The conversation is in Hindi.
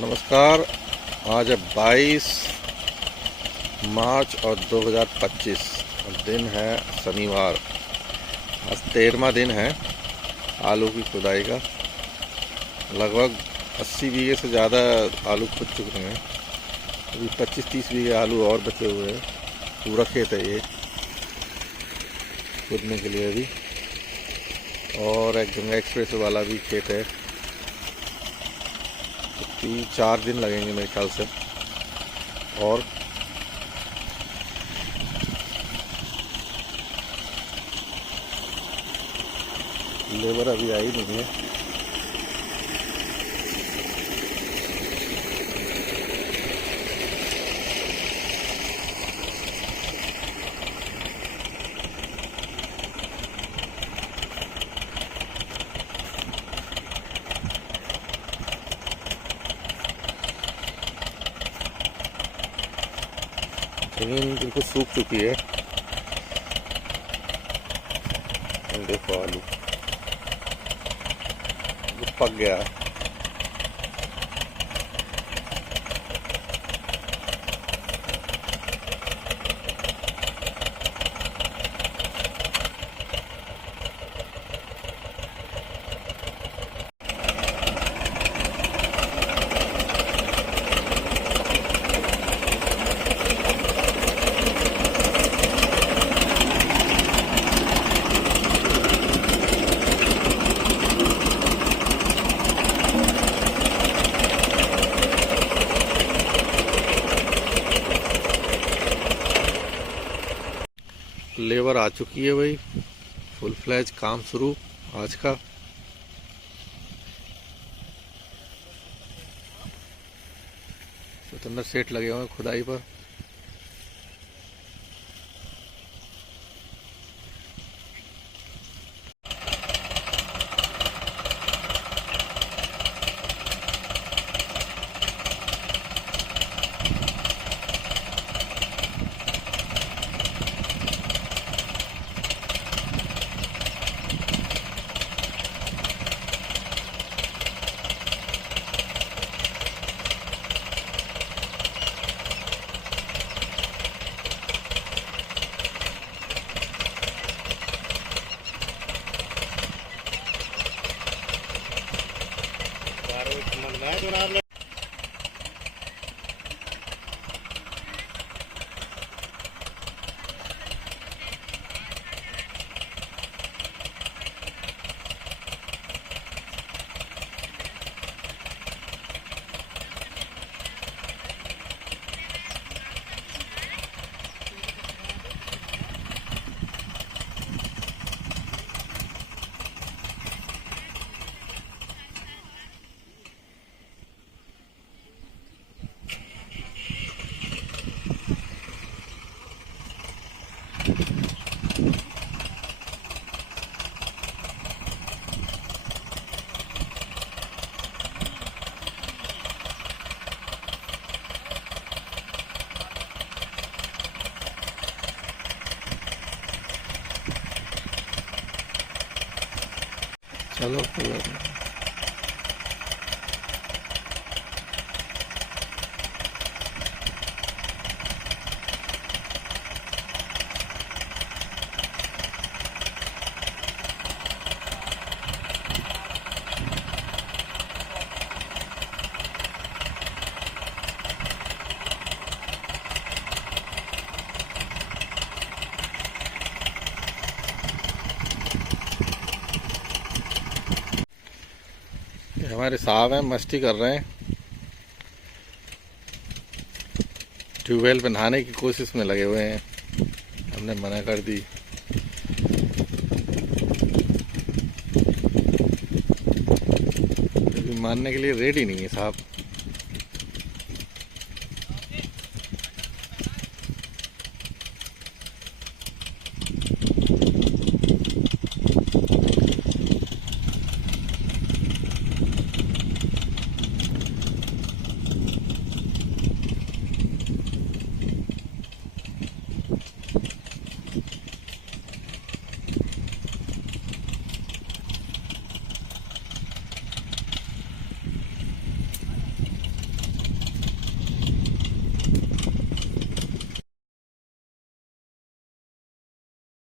नमस्कार। आज है 22 मार्च और 2025 और दिन है शनिवार। आज 13वां दिन है आलू की खुदाई का। लगभग 80 बीघे से ज़्यादा आलू खुद चुके हैं। अभी 25-30 बीघे आलू और बचे हुए हैं। पूरा खेत है ये खुदने के लिए अभी। और एक गंगा एक्सप्रेस वाला भी खेत है। 3-4 दिन लगेंगे मेरे ख्याल से। और लेबर अभी आई नहीं है। जमीन बिल्कुल सूख चुकी है। देखो आलू पक गया है। लेबर आ चुकी है भाई। फुल फ्लैज काम शुरू आज का। सतेंद्र सेठ लगे हुए हैं खुदाई पर। चलो कोई बात नहीं। हमारे साहब हैं मस्ती कर रहे हैं। ट्यूबवेल पे नहाने की कोशिश में लगे हुए हैं। हमने मना कर दी। अभी मानने के लिए रेडी नहीं है साहब।